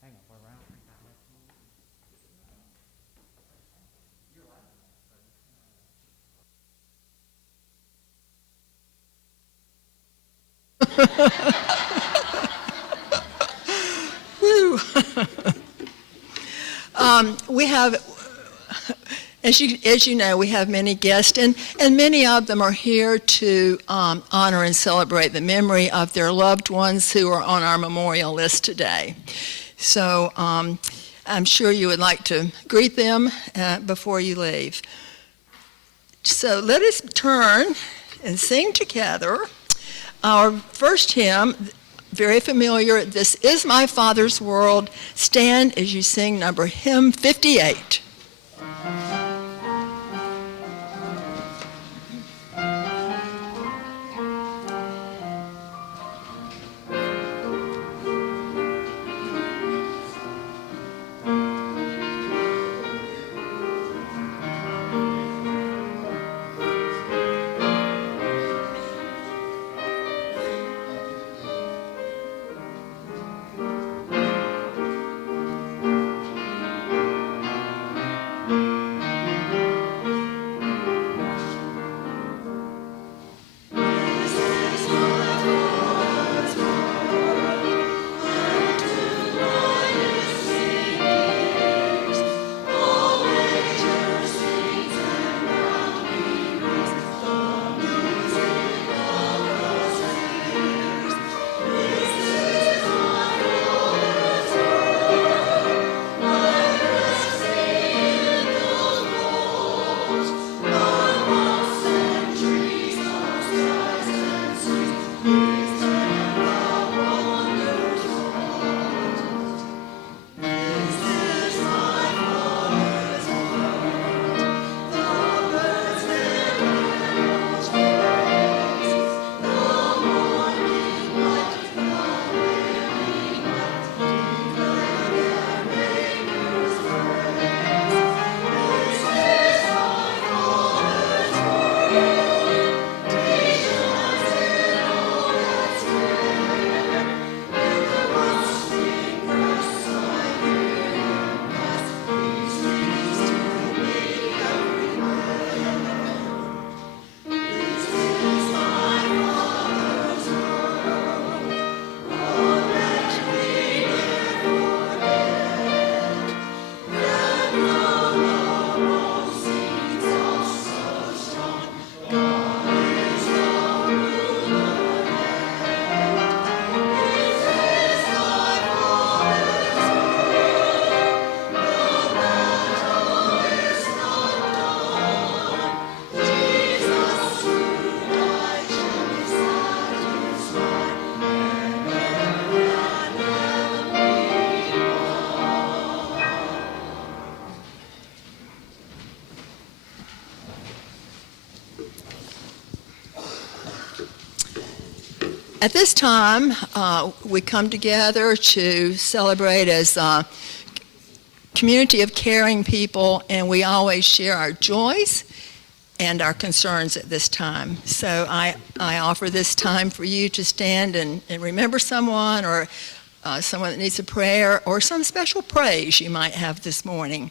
Hang on, we're around. Woo. We have, as you know, we have many guests, and many of them are here to honor and celebrate the memory of their loved ones who are on our memorial list today. So I'm sure you would like to greet them before you leave. So let us turn and sing together our first hymn, very familiar. This is My Father's World. Stand as you sing number hymn 58. At this time, we come together to celebrate as a community of caring people, and we always share our joys and our concerns at this time. So I offer this time for you to stand and remember someone, or someone that needs a prayer, or some special praise you might have this morning.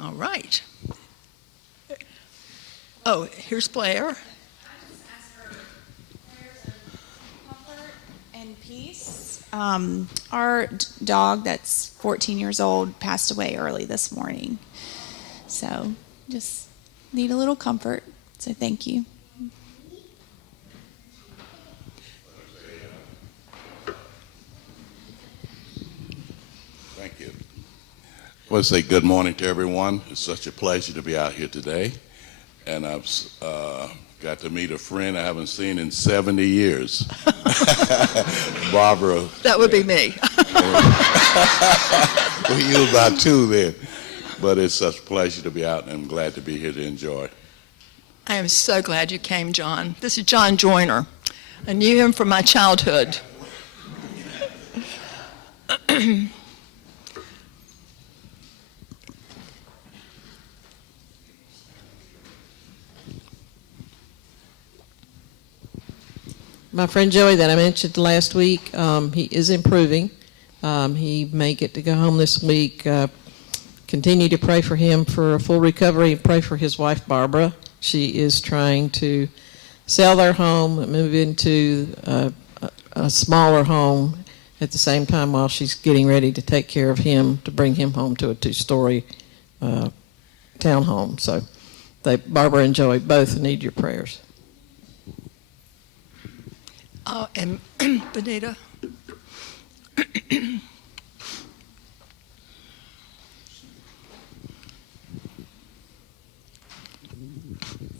All right. Oh, here's Blair. I just ask for prayers and comfort and peace. Our dog that's 14 years old passed away early this morning. So just need a little comfort. So thank you. Thank you. I want to say good morning to everyone. It's such a pleasure to be out here today. And I've got to meet a friend I haven't seen in 70 years. Barbara. That would be me. Well, you were about two then. But it's such a pleasure to be out, and I'm glad to be here to enjoy. I am so glad you came, John. This is John Joyner. I knew him from my childhood. my friend Joey that I mentioned last week, he is improving. He may get to go home this week. Continue to pray for him for a full recovery. Pray for his wife, Barbara. She is trying to sell their home, move into a smaller home at the same time while she's getting ready to take care of him to bring him home to a 2-story townhome. So Barbara and Joey both need your prayers. And Benita?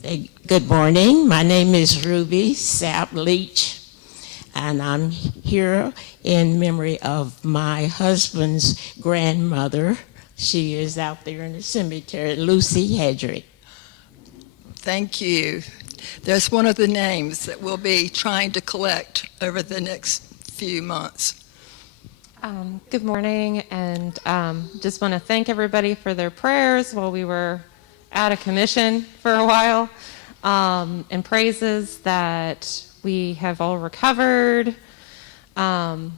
Hey, good morning. My name is Ruby Sapp Leach, and I'm here in memory of my husband's grandmother. She is out there in the cemetery, Lucy Hedrick. Thank you. There's one of the names that we'll be trying to collect over the next few months. Good morning, and just want to thank everybody for their prayers while we were out of commission for a while, and praises that we have all recovered, and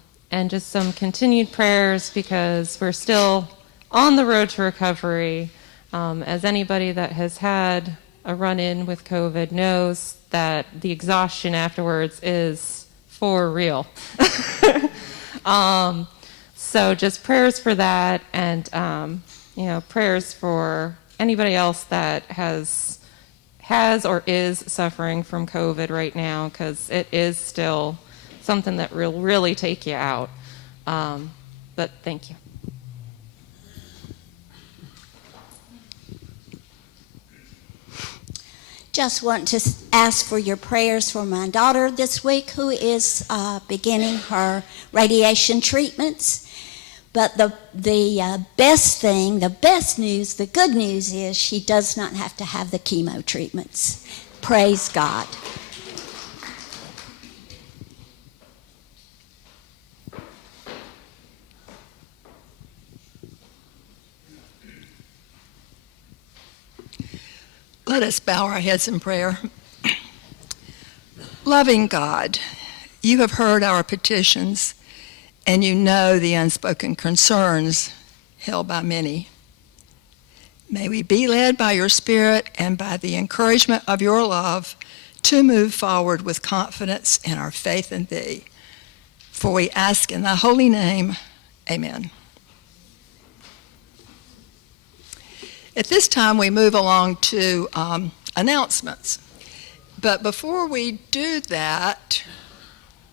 just some continued prayers because we're still on the road to recovery. As anybody that has had a run-in with COVID knows that the exhaustion afterwards is for real. So just prayers for that, and prayers for anybody else that has or is suffering from COVID right now, because it is still something that will really take you out. But thank you. Just want to ask for your prayers for my daughter this week, who is beginning her radiation treatments. But the best thing, the best news, the good news is she does not have to have the chemo treatments. Praise God. Let us bow our heads in prayer. Loving God, you have heard our petitions, and you know the unspoken concerns held by many. May we be led by your Spirit and by the encouragement of your love to move forward with confidence in our faith in thee. For we ask in thy holy name, amen. At this time, we move along to announcements. But before we do that,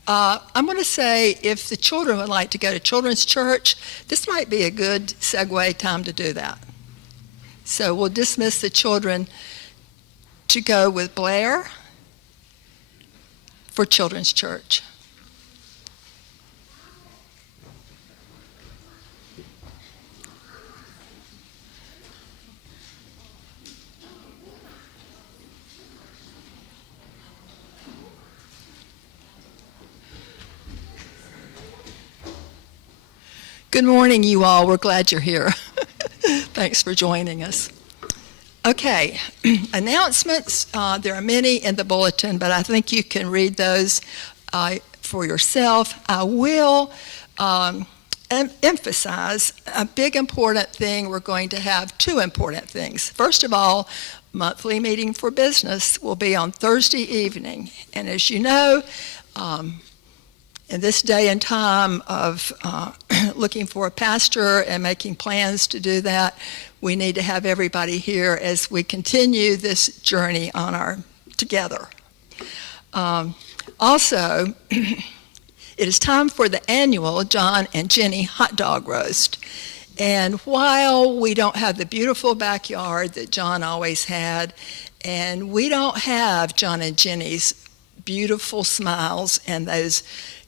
I'm going to say if the children would like to go to children's church, this might be a good segue time to do that. So we'll dismiss the children to go with Blair for children's church. Good morning, you all. We're glad you're here. Thanks for joining us. Okay, announcements. There are many in the bulletin, but I think you can read those for yourself. I will emphasize a big important thing. We're going to have two important things. First of all, monthly meeting for business will be on Thursday evening. And as you know, in this day and time of looking for a pastor and making plans to do that, we need to have everybody here as we continue this journey on together. Also, it is time for the annual John and Jenny hot dog roast. And while we don't have the beautiful backyard that John always had, and we don't have John and Jenny's beautiful smiles and those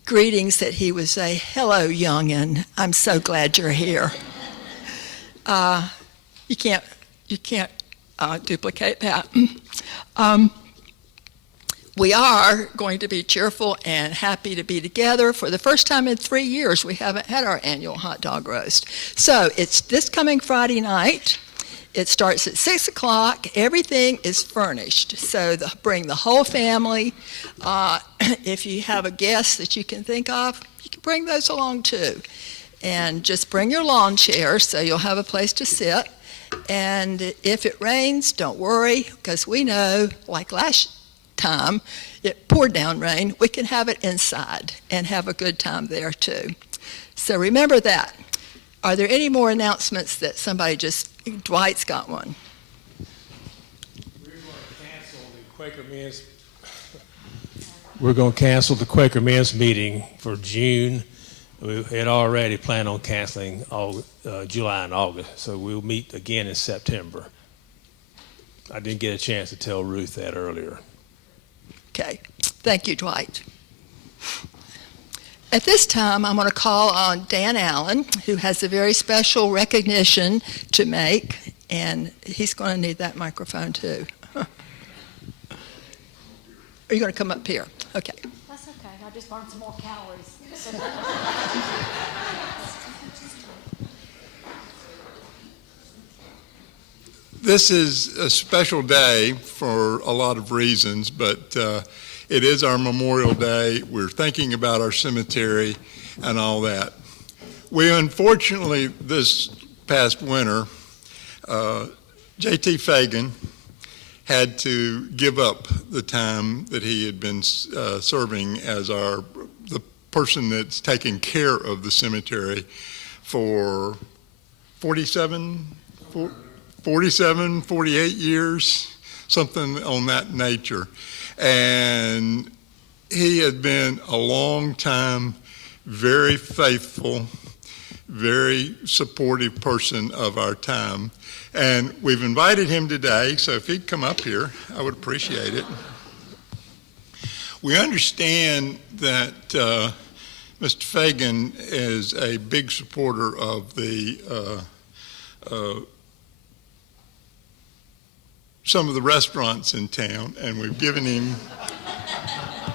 greetings that he would say, "Hello, young'un, I'm so glad you're here." You can't duplicate that. We are going to be cheerful and happy to be together. For the first time in 3 years, we haven't had our annual hot dog roast. So it's this coming Friday night. it starts at 6 o'clock. Everything is furnished. So bring the whole family. If you have a guest that you can think of, you can bring those along too. And just bring your lawn chairs so you'll have a place to sit. And if it rains, don't worry, because we know, like last time, it poured down rain. We can have it inside and have a good time there too. So remember that. Are there any more announcements that somebody Dwight's got one. We're going to cancel the Quaker Men's meeting for June. We had already planned on canceling July and August, so we'll meet again in September. I didn't get a chance to tell Ruth that earlier. Okay. Thank you, Dwight. At this time, I'm going to call on Dan Allen, who has a very special recognition to make, and he's going to need that microphone too. Are you going to come up here? Okay. That's okay. I just burned some more calories. This is a special day for a lot of reasons, but it is our Memorial Day. We're thinking about our cemetery and all that. We unfortunately, this past winter, J.T. Fagan had to give up the time that he had been serving as the person that's taking care of the cemetery for 48 years, something on that nature. And he had been a long time, very faithful, very supportive person of our time. And we've invited him today, so if he'd come up here, I would appreciate it. We understand that Mr. Fagan is a big supporter of the some of the restaurants in town, and we've given him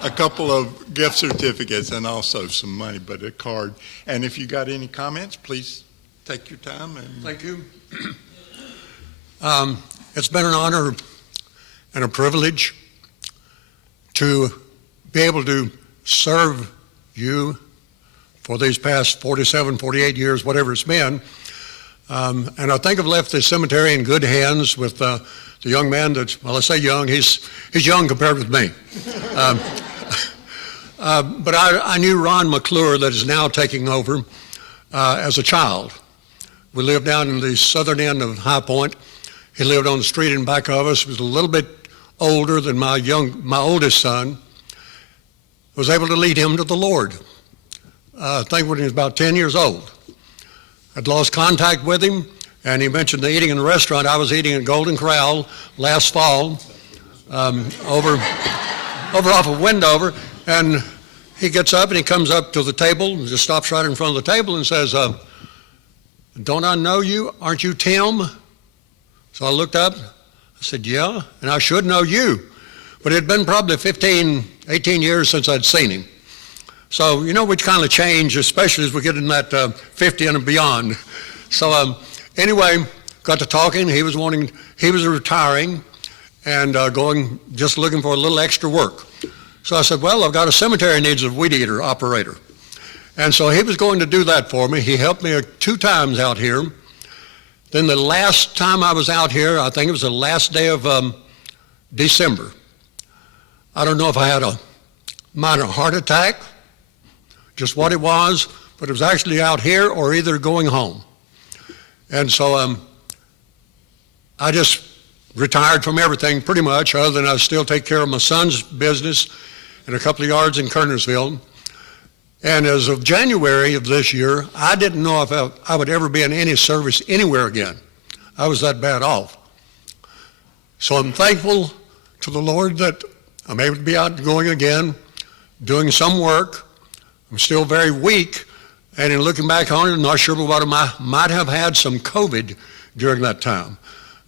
a couple of gift certificates and also some money, but a card. And if you got any comments, please take your time. And thank you. It's been an honor and a privilege to be able to serve you for these past 47, 48 years, whatever it's been. And I think I've left this cemetery in good hands with the young man that, well, I say young, he's young compared with me. But I knew Ron McClure that is now taking over as a child. We lived down in the southern end of High Point. He lived on the street in back of us. He was a little bit older than my oldest son. Was able to lead him to the Lord. I think when he was about 10 years old. I'd lost contact with him, and he mentioned the eating in the restaurant. I was eating at Golden Corral last fall over off of Wendover, and he gets up and he comes up to the table and just stops right in front of the table and says, "Don't I know you? Aren't you Tim?" So I looked up, I said, "Yeah, and I should know you." But it had been probably 15, 18 years since I'd seen him. So, we kind of change, especially as we get in that 50 and beyond. So anyway, got to talking. He was retiring and just looking for a little extra work. So I said, well, I've got a cemetery needs a weed eater operator. And so he was going to do that for me. He helped me 2 times out here. Then the last time I was out here, I think it was the last day of December. I don't know if I had a minor heart attack, just what it was, but it was actually out here or either going home. And so I just retired from everything pretty much, other than I still take care of my son's business and a couple of yards in Kernersville. And as of January of this year, I didn't know if I would ever be in any service anywhere again. I was that bad off. So I'm thankful to the Lord that I'm able to be out going again, doing some work. I'm still very weak, and in looking back on it, I'm not sure what I might have had some COVID during that time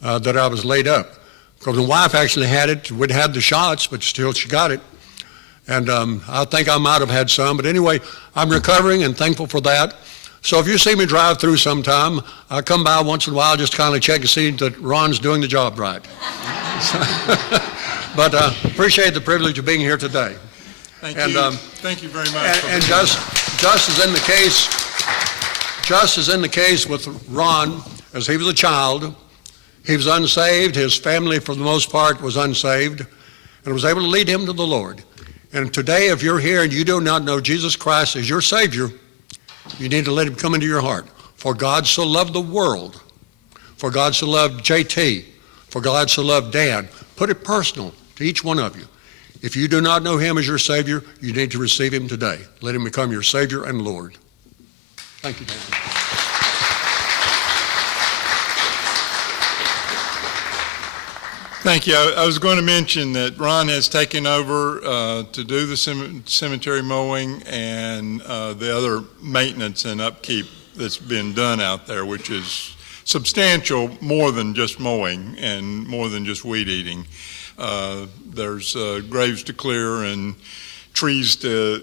that I was laid up. Because my wife actually had it. We'd had the shots, but still she got it. And I think I might have had some. But anyway, I'm recovering and thankful for that. So if you see me drive through sometime, I come by once in a while just to kind of check and see that Ron's doing the job right. But appreciate the privilege of being here today. Thank And, you. Thank you very much. And just as in the case with Ron, as he was a child, he was unsaved. His family, for the most part, was unsaved, and was able to lead him to the Lord. And today, if you're here and you do not know Jesus Christ as your Savior, you need to let him come into your heart. For God so loved the world. For God so loved JT. For God so loved Dan. Put it personal to each one of you. If you do not know him as your Savior, you need to receive him today. Let him become your Savior and Lord. Thank you, Dan. Thank you. I was going to mention that Ron has taken over to do the cemetery mowing and the other maintenance and upkeep that's been done out there, which is substantial, more than just mowing and more than just weed eating. There's graves to clear and trees to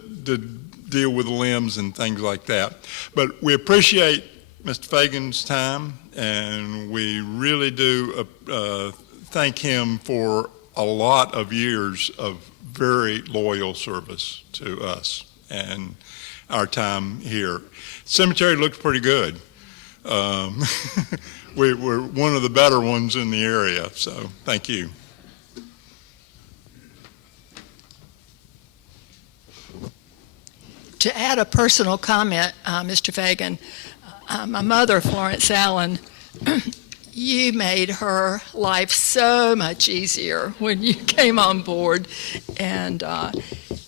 deal with the limbs and things like that. But we appreciate Mr. Fagan's time, and we really do thank him for a lot of years of very loyal service to us and our time here. Cemetery looks pretty good. We're one of the better ones in the area, so thank you. To add a personal comment, Mr. Fagan, my mother, Florence Allen, you made her life so much easier when you came on board, and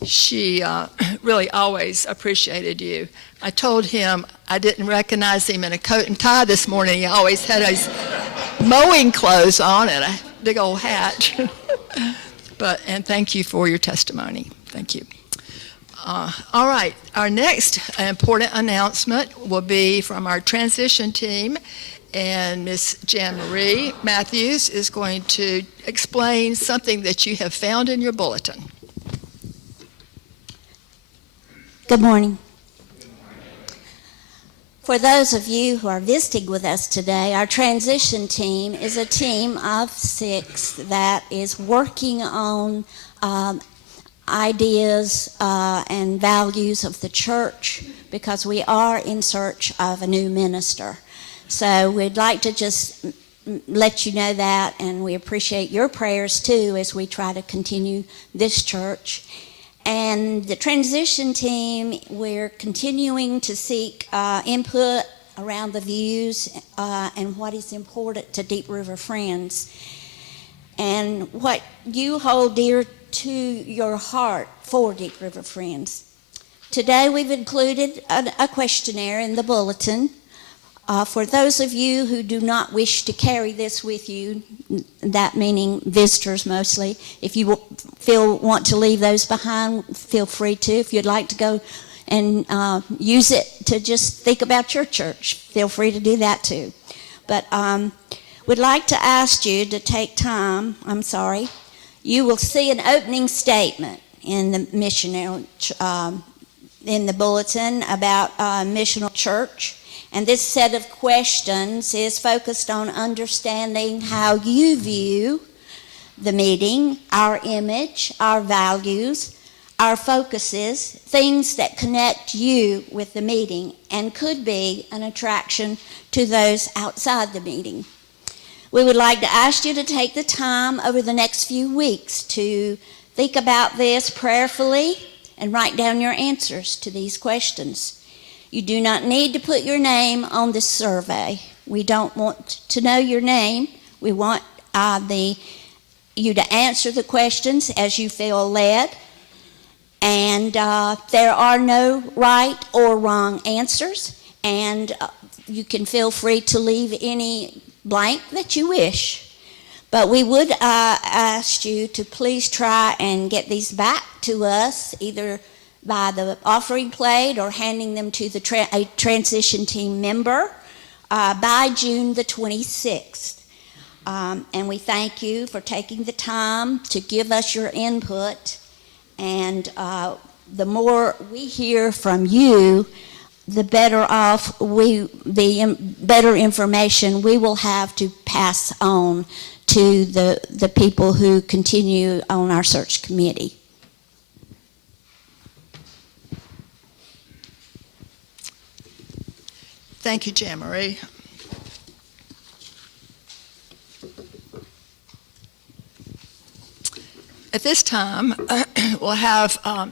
she really always appreciated you. I told him I didn't recognize him in a coat and tie this morning. He always had his mowing clothes on and a big old hat. And thank you for your testimony. Thank you. All right, our next important announcement will be from our transition team, and Miss Jan Marie Matthews is going to explain something that you have found in your bulletin. Good morning. For those of you who are visiting with us today, our transition team is a team of 6 that is working on ideas and values of the church, because we are in search of a new minister. So we'd like to just let you know that, and we appreciate your prayers too as we try to continue this church. And the transition team, we're continuing to seek input around the views and what is important to Deep River Friends, and what you hold dear to your heart for Deep River Friends. Today we've included a questionnaire in the bulletin. For those of you who do not wish to carry this with you, that meaning visitors mostly, if you want to leave those behind, feel free to. If you'd like to go and use it to just think about your church, feel free to do that too. But we'd like to ask you to take time. You will see an opening statement in the missionary in the bulletin about missional church. And this set of questions is focused on understanding how you view the meeting, our image, our values, our focuses, things that connect you with the meeting and could be an attraction to those outside the meeting. We would like to ask you to take the time over the next few weeks to think about this prayerfully and write down your answers to these questions. You do not need to put your name on this survey. We don't want to know your name. We want you to answer the questions as you feel led. And there are no right or wrong answers. And you can feel free to leave any blank that you wish. But we would ask you to please try and get these back to us, either by the offering plate or handing them to a transition team member by June the 26th. And we thank you for taking the time to give us your input. And the more we hear from you, the better off better information we will have to pass on to the people who continue on our search committee. Thank you, Jan Marie. At this time, we'll have our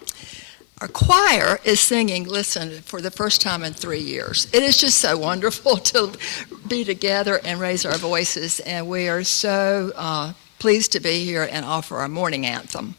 choir is singing Listen for the first time in 3 years. It is just so wonderful to be together and raise our voices, and we are so pleased to be here and offer our morning anthem.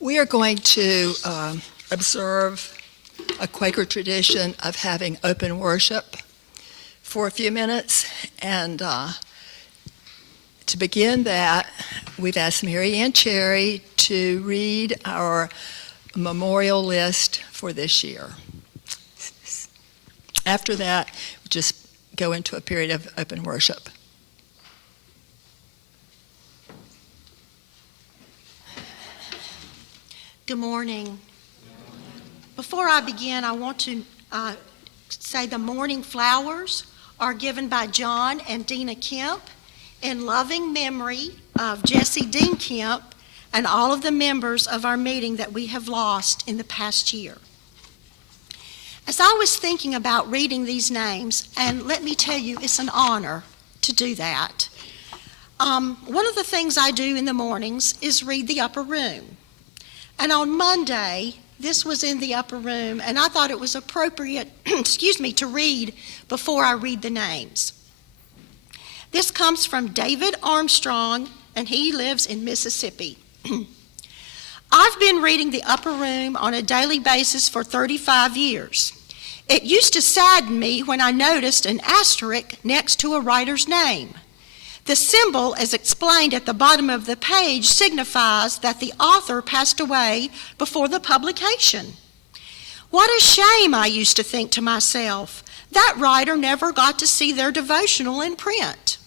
We are going to observe a Quaker tradition of having open worship for a few minutes. And to begin that, we've asked Mary Ann Cherry to read our memorial list for this year. After that, we'll just go into a period of open worship. Good morning. Before I begin, I want to say the morning flowers are given by John and Dina Kemp in loving memory of Jesse Dean Kemp and all of the members of our meeting that we have lost in the past year. As I was thinking about reading these names, and let me tell you, it's an honor to do that. One of the things I do in the mornings is read the upper room. And on Monday, this was in the upper room, and I thought it was appropriate, to read before I read the names. This comes from David Armstrong, and he lives in Mississippi. I've been reading the upper room on a daily basis for 35 years. It used to sadden me when I noticed an asterisk next to a writer's name. The symbol, as explained at the bottom of the page, signifies that the author passed away before the publication. What a shame, I used to think to myself. That writer never got to see their devotional in print.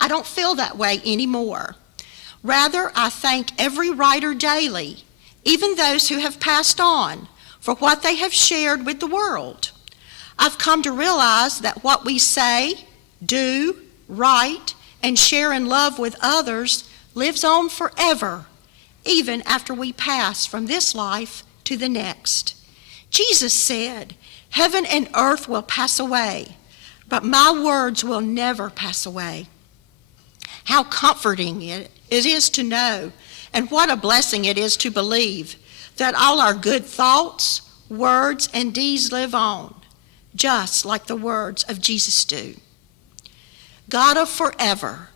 I don't feel that way anymore. Rather, I thank every writer daily, even those who have passed on, for what they have shared with the world. I've come to realize that what we say, do, write, and share in love with others lives on forever, even after we pass from this life to the next. Jesus said, "Heaven and earth will pass away, but my words will never pass away." How comforting it is to know, and what a blessing it is to believe, that all our good thoughts, words, and deeds live on, just like the words of Jesus do. God of forever,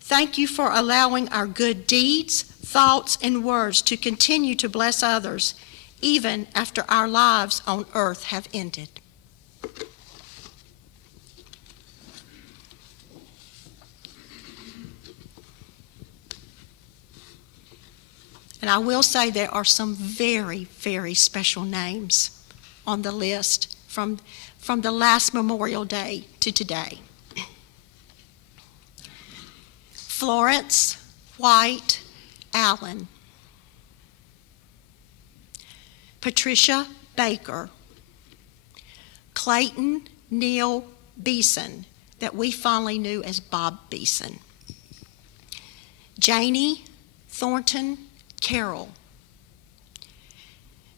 thank you for allowing our good deeds, thoughts, and words to continue to bless others, even after our lives on earth have ended. And I will say there are some very, very special names on the list from the last Memorial Day to today. Florence White Allen. Patricia Baker. Clayton Neal Beeson, that we fondly knew as Bob Beeson. Janie Thornton Carroll.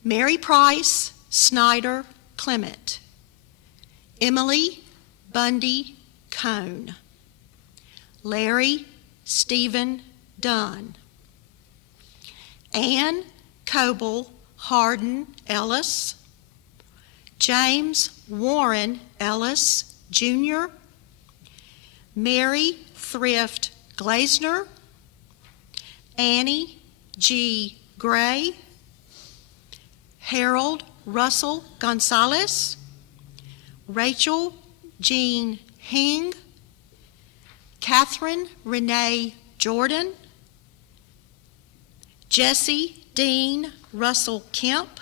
Mary Price Snyder Clement. Emily Bundy Cone. Larry Stephen Dunn. Ann Coble Harden Ellis. James Warren Ellis Jr. Mary Thrift Glazner. Annie G. Gray. Harold Russell Gonzalez. Rachel Jean Hing. Catherine Renee Jordan. Jesse Dean Russell Kemp.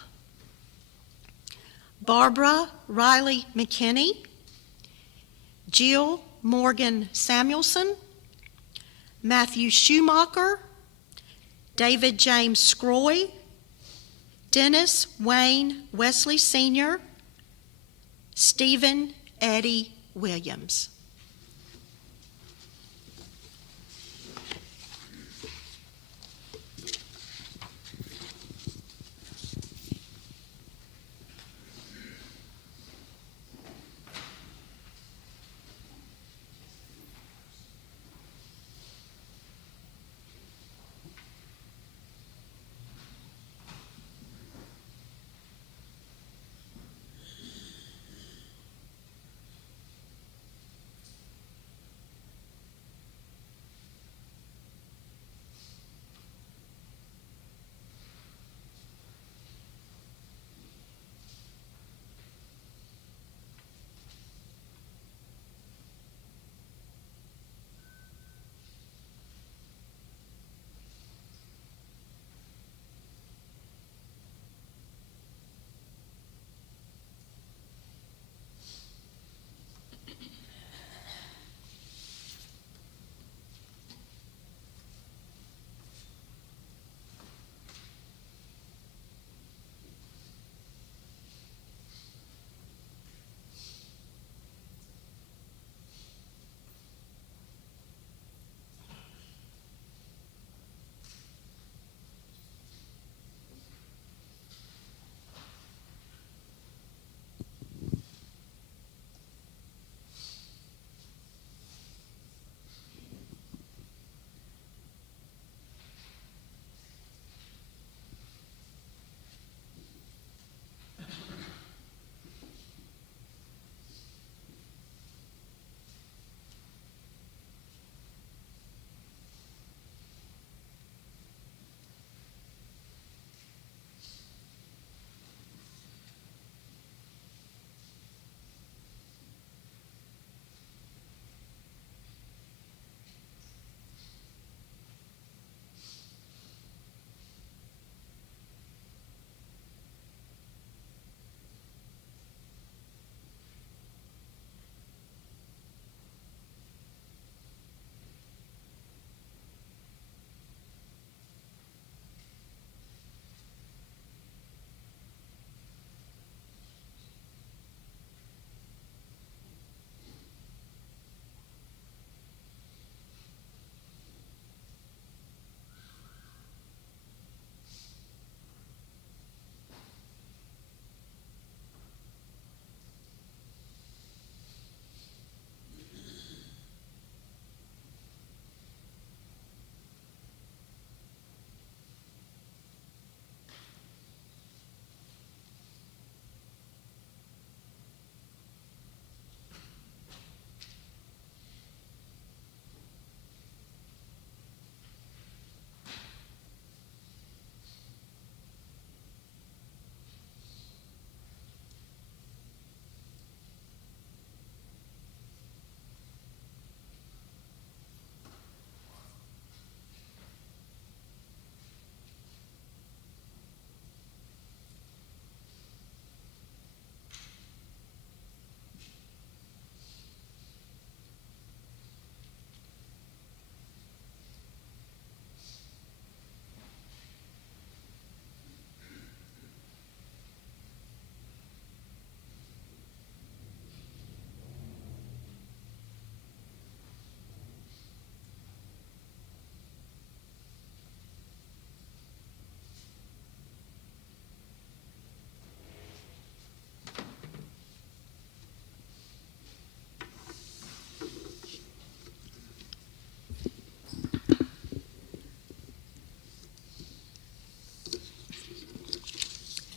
Barbara Riley McKinney. Jill Morgan Samuelson. Matthew Schumacher. David James Scroy. Dennis Wayne Wesley Sr. Stephen Eddie Williams.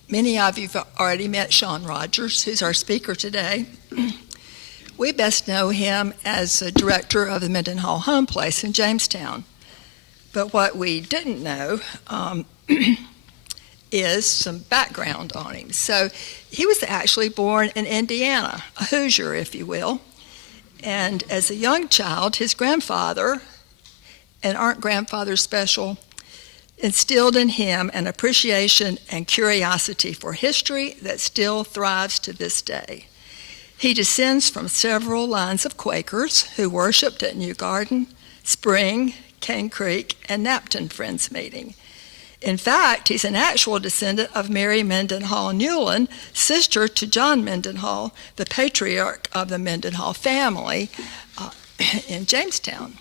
Many of you have already met Sean Rogers, who's our speaker today. We best know him as the director of the Mendenhall Home Place in Jamestown. But what we didn't know is some background on him. So he was actually born in Indiana, a Hoosier, if you will. And as a young child, his grandfather, and aren't grandfathers special, instilled in him an appreciation and curiosity for history that still thrives to this day. He descends from several lines of Quakers who worshiped at New Garden, Spring, Cane Creek, and Napton Friends Meeting. In fact, he's an actual descendant of Mary Mendenhall Newland, sister to John Mendenhall, the patriarch of the Mendenhall family in Jamestown.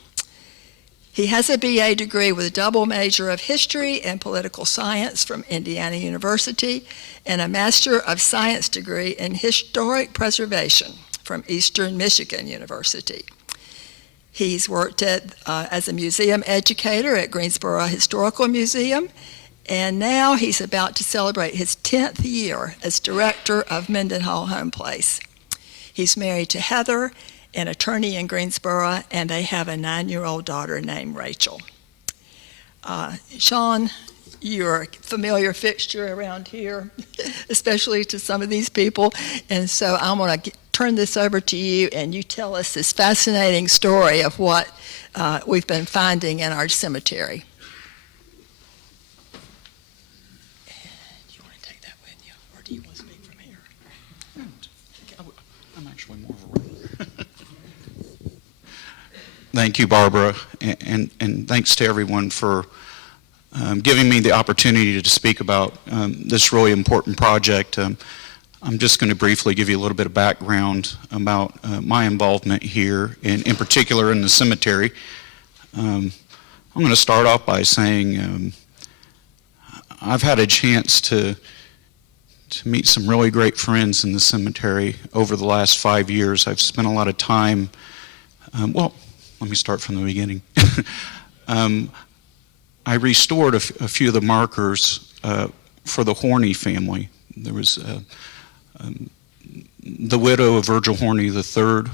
He has a BA degree with a double major of history and political science from Indiana University and a Master of Science degree in historic preservation from Eastern Michigan University. He's worked as a museum educator at Greensboro Historical Museum, and now he's about to celebrate his 10th year as director of Mendenhall Home Place. He's married to Heather, an attorney in Greensboro, and they have a 9-year-old daughter named Rachel. Sean, you're a familiar fixture around here, especially to some of these people, and so I'm going to turn this over to you, and you tell us this fascinating story of what we've been finding in our cemetery. Do you want to take that with you, or do you want to speak from here? I'm actually more of a runner. Thank you, Barbara, and thanks to everyone for giving me the opportunity to speak about this really important project. I'm just going to briefly give you a little bit of background about my involvement here, and in particular in the cemetery. I'm going to start off by saying I've had a chance to meet some really great friends in the cemetery over the last 5 years. I've spent a lot of time, let me start from the beginning. I restored a few of the markers for the Horney family. There was the widow of Virgil Horney III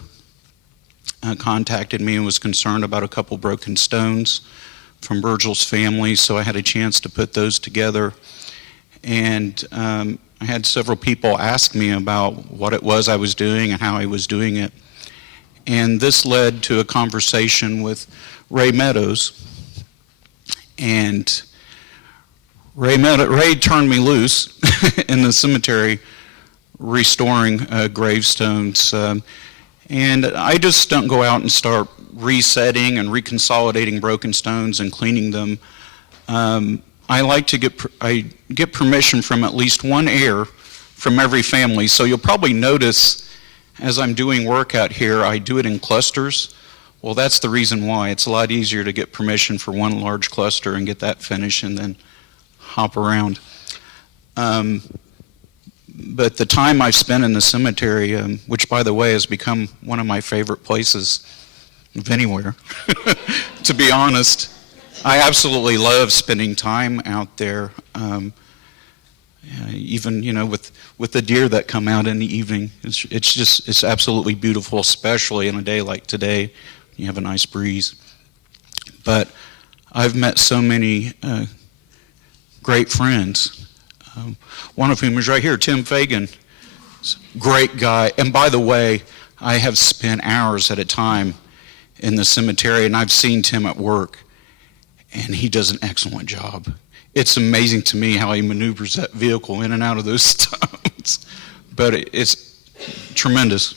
contacted me and was concerned about a couple broken stones from Virgil's family, so I had a chance to put those together. And I had several people ask me about what it was I was doing and how I was doing it. And this led to a conversation with Ray Meadows. And Ray turned me loose in the cemetery restoring gravestones. And I just don't go out and start resetting and reconsolidating broken stones and cleaning them. I like to get permission from at least one heir from every family. So you'll probably notice as I'm doing work out here, I do it in clusters. Well, that's the reason why. It's a lot easier to get permission for one large cluster and get that finished and then hop around. But the time I've spent in the cemetery, which by the way has become one of my favorite places of anywhere, to be honest, I absolutely love spending time out there. Even with the deer that come out in the evening, it's absolutely beautiful, especially in a day like today. You have a nice breeze. But I've met so many great friends. One of whom is right here, Tim Fagan. Great guy. And by the way, I have spent hours at a time in the cemetery, and I've seen Tim at work, and he does an excellent job. It's amazing to me how he maneuvers that vehicle in and out of those stones. But it's tremendous.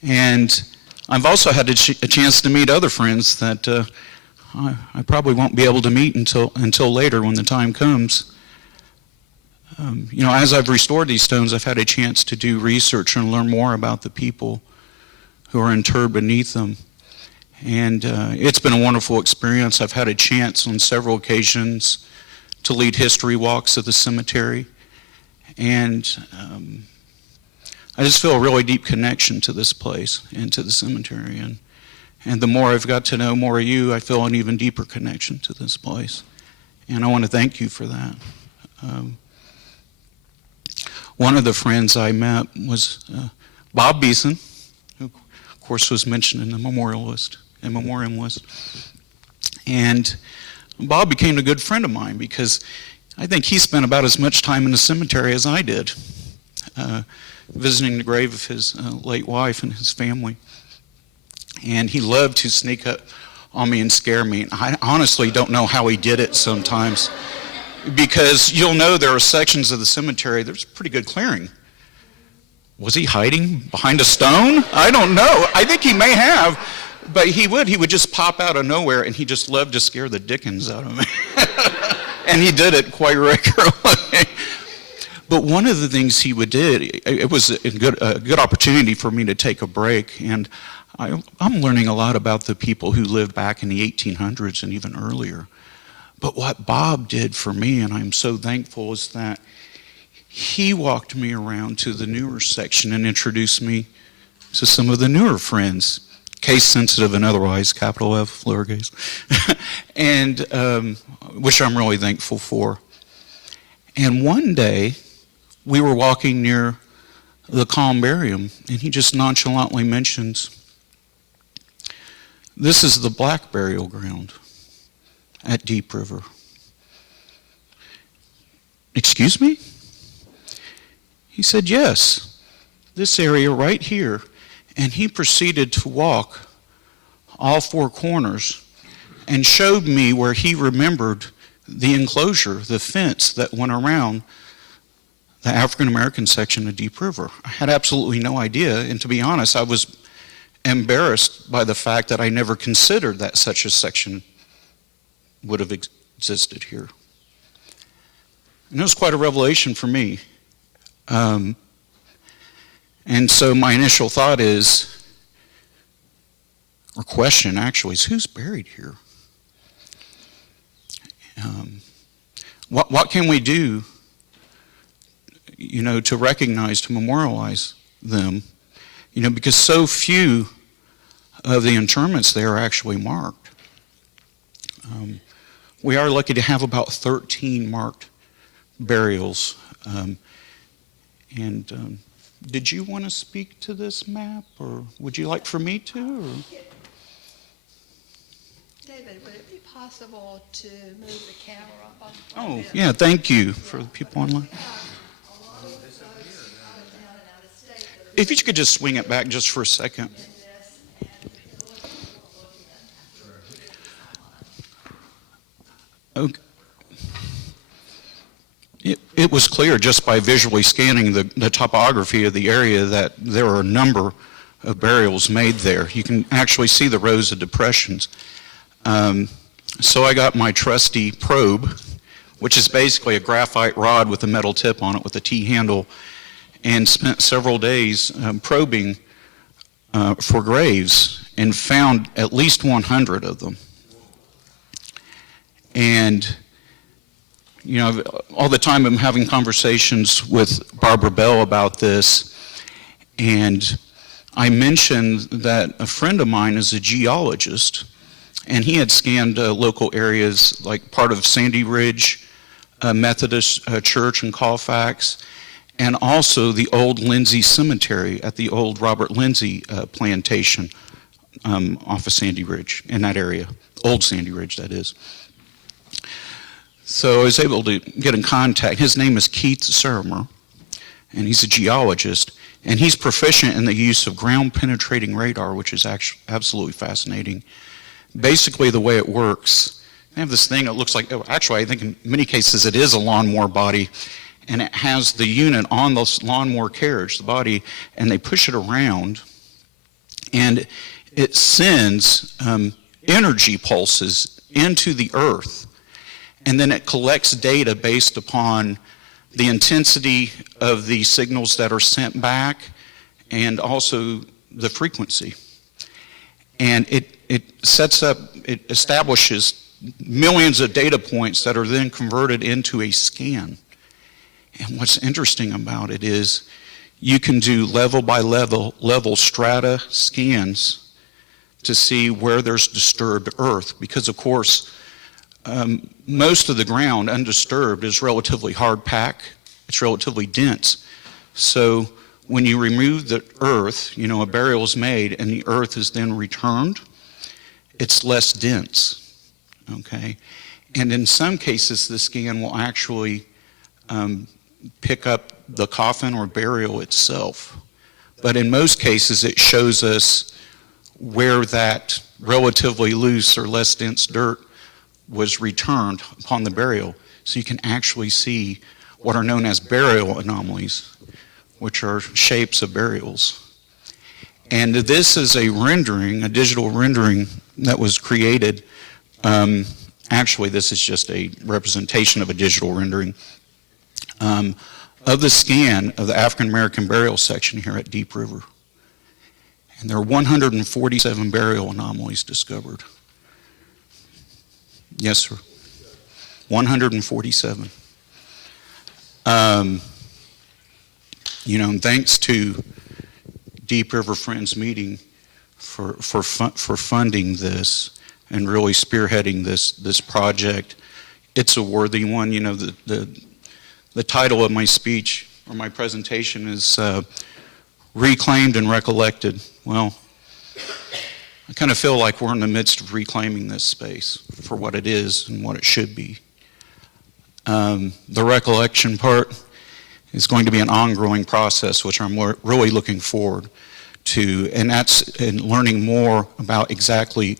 And I've also had a chance to meet other friends that I probably won't be able to meet until later when the time comes. As I've restored these stones, I've had a chance to do research and learn more about the people who are interred beneath them. And it's been a wonderful experience. I've had a chance on several occasions to lead history walks at the cemetery. And I just feel a really deep connection to this place and to the cemetery. And the more I've got to know more of you, I feel an even deeper connection to this place. And I want to thank you for that. One of the friends I met was Bob Beeson, who, of course, was mentioned in the memoriam list. And Bob became a good friend of mine because I think he spent about as much time in the cemetery as I did, visiting the grave of his late wife and his family. And he loved to sneak up on me and scare me. I honestly don't know how he did it sometimes, because you'll know there are sections of the cemetery, there's pretty good clearing. Was he hiding behind a stone? I don't know. I think he may have, but he would just pop out of nowhere, and he just loved to scare the dickens out of me. And he did it quite regularly. But one of the things he would do, it was a good opportunity for me to take a break, and I'm learning a lot about the people who lived back in the 1800s and even earlier. But what Bob did for me, and I'm so thankful, is that he walked me around to the newer section and introduced me to some of the newer friends, case sensitive and otherwise, capital F, lowercase, and which I'm really thankful for. And one day, we were walking near the columbarium, and he just nonchalantly mentions, "This is the black burial ground at Deep River." Excuse me? He said, "Yes, this area right here." And he proceeded to walk all four corners and showed me where he remembered the enclosure, the fence that went around the African American section of Deep River. I had absolutely no idea, and to be honest, I was embarrassed by the fact that I never considered that such a section would have existed here. And it was quite a revelation for me. And so my initial thought is, or question actually, is who's buried here? What can we do, to recognize, to memorialize them? Because so few of the interments there are actually marked. We are lucky to have about 13 marked burials. Did you want to speak to this map, or would you like for me to? Or? David, would it be possible to move the camera up? Oh, yeah, thank you for the people online. If you could just swing it back just for a second. Okay. It was clear just by visually scanning the topography of the area that there are a number of burials made there. You can actually see the rows of depressions. So I got my trusty probe, which is basically a graphite rod with a metal tip on it with a T-handle, and spent several days probing for graves and found at least 100 of them. And all the time I'm having conversations with Barbara Bell about this, and I mentioned that a friend of mine is a geologist, and he had scanned local areas like part of Sandy Ridge Methodist Church in Colfax, and also the old Lindsay Cemetery at the old Robert Lindsay plantation off of Sandy Ridge, in that area, old Sandy Ridge, that is. So I was able to get in contact. His name is Keith Surimer, and he's a geologist, and he's proficient in the use of ground-penetrating radar, which is actually absolutely fascinating. Basically, the way it works, they have this thing that looks like, actually, I think in many cases it is a lawnmower body, and it has the unit on the lawnmower carriage, the body, and they push it around, and it sends energy pulses into the earth. And then it collects data based upon the intensity of the signals that are sent back and also the frequency. And it establishes millions of data points that are then converted into a scan. And what's interesting about it is you can do level by level strata scans to see where there's disturbed earth, because of course most of the ground undisturbed is relatively hard packed, it's relatively dense, So when you remove the earth, a burial is made and the earth is then returned, it's less dense, okay? And in some cases, the scan will actually pick up the coffin or burial itself. But in most cases, it shows us where that relatively loose or less dense dirt was returned upon the burial. So you can actually see what are known as burial anomalies, which are shapes of burials. And this is a rendering, a digital rendering that was created. Actually, this is just a representation of a digital rendering of the scan of the African American burial section here at Deep River. And there are 147 burial anomalies discovered. Yes, sir. 147. And thanks to Deep River Friends Meeting for funding this and really spearheading this project. It's a worthy one. The title of my speech or my presentation is Reclaimed and Recollected. Well, I kind of feel like we're in the midst of reclaiming this space for what it is and what it should be. The recollection part is going to be an ongoing process, which I'm really looking forward to, and that's in learning more about exactly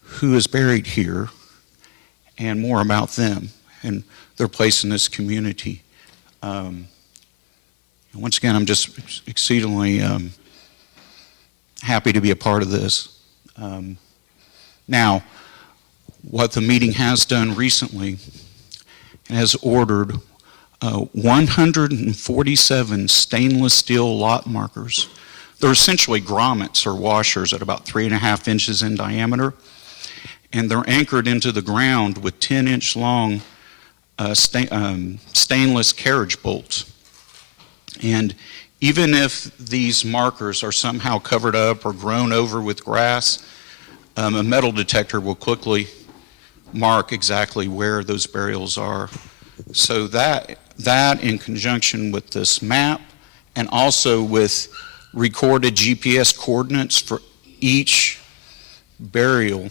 who is buried here and more about them and their place in this community. Once again, I'm just exceedingly happy to be a part of this. Now, what the meeting has done recently, it has ordered 147 stainless steel lot markers. They're essentially grommets or washers at about 3.5 inches in diameter, and they're anchored into the ground with 10-inch long stainless carriage bolts. And even if these markers are somehow covered up or grown over with grass, a metal detector will quickly mark exactly where those burials are. So that in conjunction with this map and also with recorded GPS coordinates for each burial,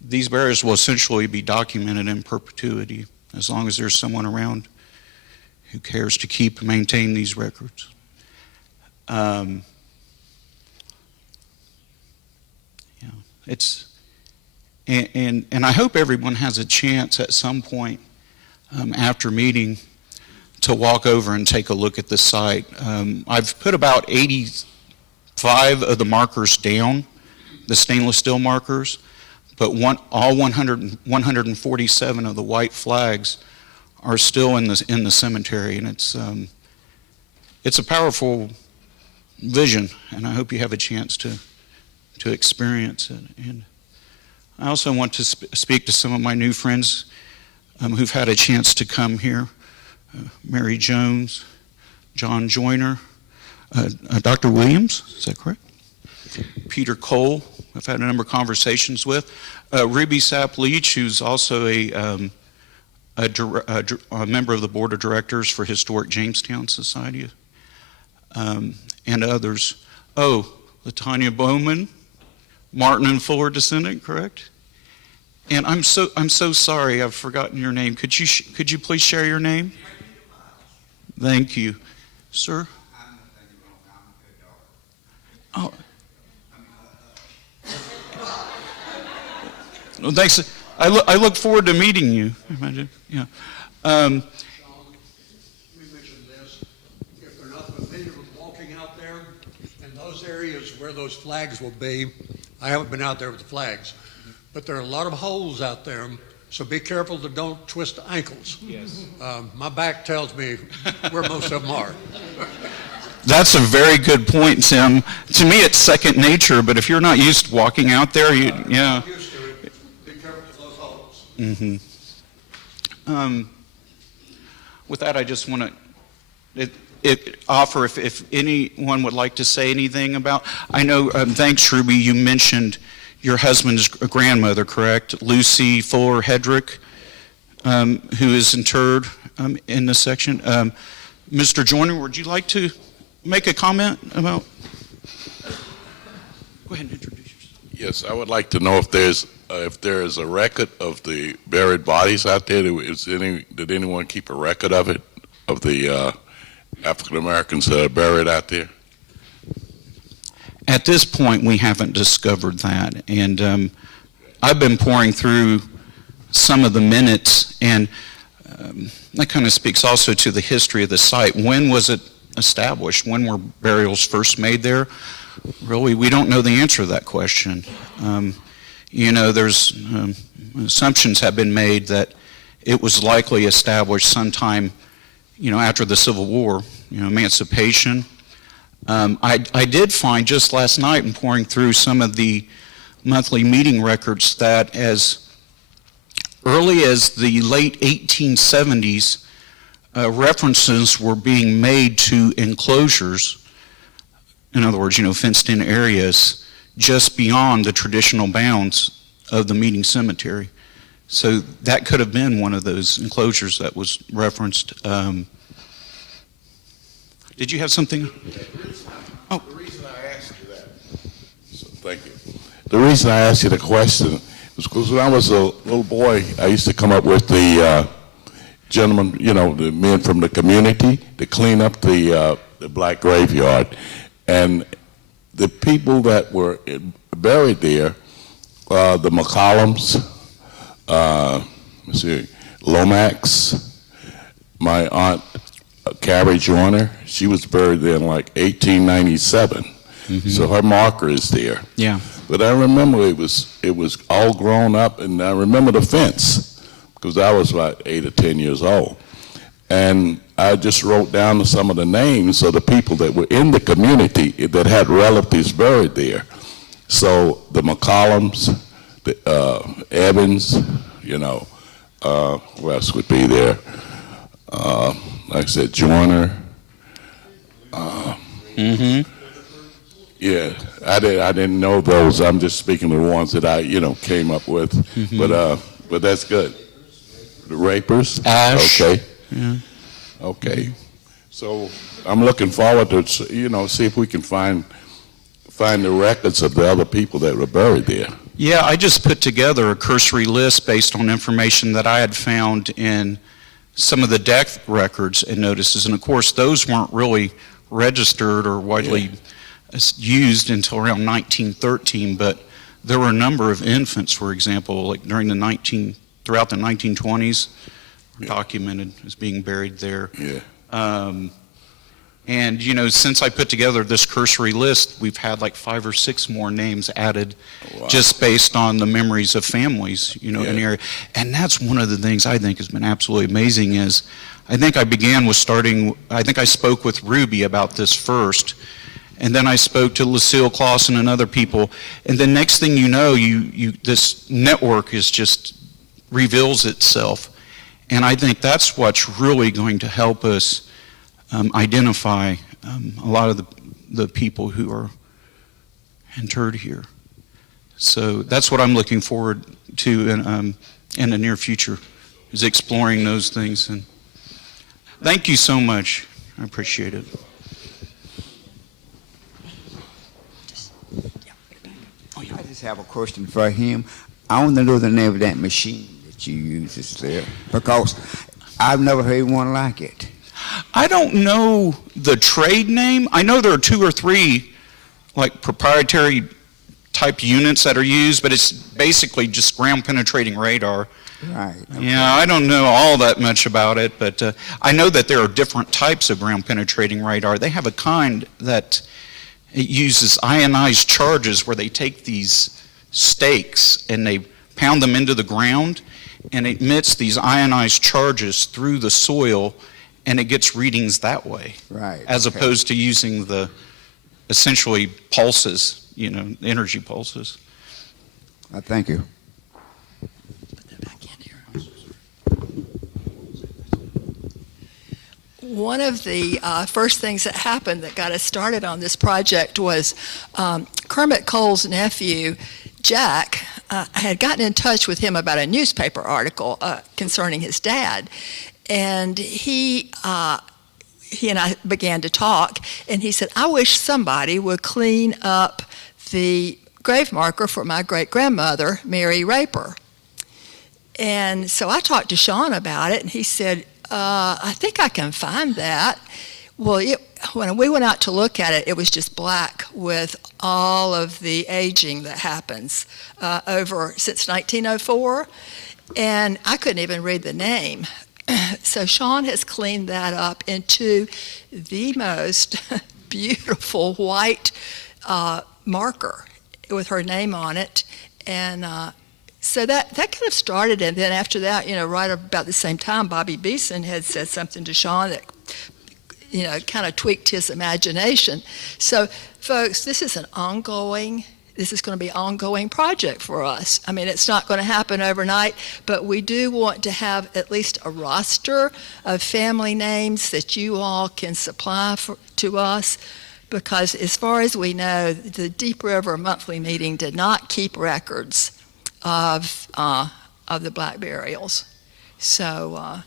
these burials will essentially be documented in perpetuity as long as there's someone around who cares to keep and maintain these records. And I hope everyone has a chance at some point after meeting to walk over and take a look at the site. I've put about 85 of the markers down, the stainless steel markers, but all 147 of the white flags are still in the cemetery, and it's a powerful vision, and I hope you have a chance to experience it. And I also want to speak to some of my new friends who've had a chance to come here. Mary Jones, John Joyner, Dr. Williams, is that correct? Peter Cole, I've had a number of conversations with. Ruby Sapp Leach, who's also a member of the board of directors for Historic Jamestown Society, and others. Oh, Latanya Bowman, Martin and Fuller descendant, correct? And I'm so sorry, I've forgotten your name. Could you please share your name? Thank you, sir. Oh. Well, thanks. I look forward to meeting you. Yeah. We mentioned this. If they're not familiar with walking out there in those areas where those flags will be, I haven't been out there with the flags, but there are a lot of holes out there, so be careful that don't twist ankles. Yes. My back tells me where most of them are. That's a very good point, Tim. To me, it's second nature, but if you're not used to walking out there, yeah. Used to it. Be careful with those holes. Mm-hmm. With that, I just want to offer if anyone would like to say anything about. I know. Thanks, Ruby. You mentioned your husband's grandmother, correct? Lucy Fuller Hedrick. who is interred in this section. Mr. Joyner, would you like to make a comment about? Go ahead and introduce yourself. Yes, I would like to know if there is a record of the buried bodies out there. Did anyone keep a record of it, of the African Americans that are buried out there? At this point, we haven't discovered that, and I've been pouring through some of the minutes, and that kind of speaks also to the history of the site. When was it established? When were burials first made there? Really, we don't know the answer to that question. There's assumptions have been made that it was likely established sometime, after the Civil War, emancipation. I did find just last night in pouring through some of the monthly meeting records that as early as the late 1870s, references were being made to enclosures, in other words, fenced-in areas just beyond the traditional bounds of the meeting cemetery. So that could have been one of those enclosures that was referenced. Did you have something? The reason I asked you that, thank you. The reason I asked you the question was because when I was a little boy, I used to come up with the gentlemen, the men from the community to clean up the black graveyard. And the people that were buried there, the McCollums, Lomax, my aunt Carrie Joyner, she was buried there in like 1897. Mm-hmm. So her marker is there. Yeah. But I remember it was all grown up, and I remember the fence because I was like 8 or 10 years old. And I just wrote down some of the names of the people that were in the community that had relatives buried there. So the McCollums, the Evans, who else would be there? Like I said, Joyner. Yeah, I didn't know those. I'm just speaking of the ones that I, came up with. Mm-hmm. But that's good. The Rapers. Ash. Okay. Yeah. Okay. So I'm looking forward to, see if we can find the records of the other people that were buried there. Yeah, I just put together a cursory list based on information that I had found in some of the death records and notices. And of course, those weren't really registered or widely used until around 1913, but there were a number of infants, for example, like throughout the 1920s, documented as being buried there. Yeah. And since I put together this cursory list, we've had like 5 or 6 more names added, just based on the memories of families, in the area. And that's one of the things I think has been absolutely amazing is, I think I spoke with Ruby about this first, and then I spoke to Lucille Clausen and other people, and the next thing you know, this network is just reveals itself. And I think that's what's really going to help us identify a lot of the people who are interred here. So that's what I'm looking forward to in the near future, is exploring those things. And thank you so much. I appreciate it. I just have a question for him. I want to know the name of that machine that you use there, because I've never heard one like it. I don't know the trade name. I know there are 2 or 3 like proprietary type units that are used, but it's basically just ground penetrating radar. Right. Okay. Yeah, I don't know all that much about it, but I know that there are different types of ground penetrating radar. They have a kind that it uses ionized charges where they take these stakes and they pound them into the ground, and it emits these ionized charges through the soil, and it gets readings that way. Right. As okay. opposed to using the essentially pulses, energy pulses. Thank you. One of the first things that happened that got us started on this project was Kermit Cole's nephew, Jack, I had gotten in touch with him about a newspaper article concerning his dad, and he and I began to talk, and he said, I wish somebody would clean up the grave marker for my great-grandmother, Mary Raper. And so I talked to Sean about it, and he said, I think I can find that. Well, when we went out to look at it, it was just black with all of the aging that happens since 1904, and I couldn't even read the name. So Sean has cleaned that up into the most beautiful white marker with her name on it, and so that kind of started, and then after that, right about the same time, Bobby Beeson had said something to Sean that, kind of tweaked his imagination. So, folks, this is going to be an ongoing project for us. I mean, it's not going to happen overnight, but we do want to have at least a roster of family names that you all can supply to us, because as far as we know, the Deep River Monthly Meeting did not keep records of the black burials. So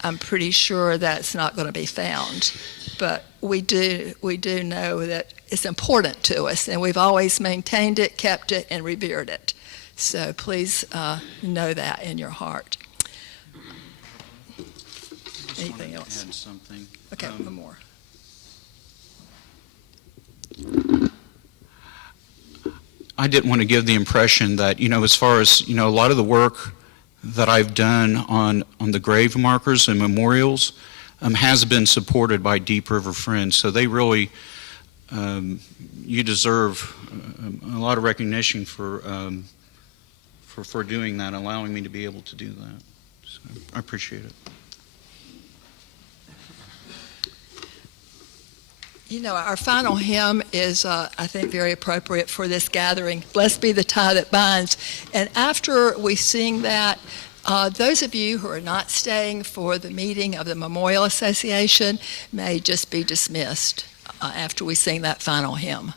I'm pretty sure that's not going to be found. But we do know that it's important to us, and we've always maintained it, kept it, and revered it. So please know that in your heart. Anything else? Add something. Okay, one more. I didn't want to give the impression that, as far as, a lot of the work that I've done on the grave markers and memorials has been supported by Deep River Friends. So they really, you deserve a lot of recognition for doing that, allowing me to be able to do that. So I appreciate it. Our final hymn is, I think, very appropriate for this gathering. Blessed be the tie that binds. And after we sing that, those of you who are not staying for the meeting of the Memorial Association may just be dismissed after we sing that final hymn.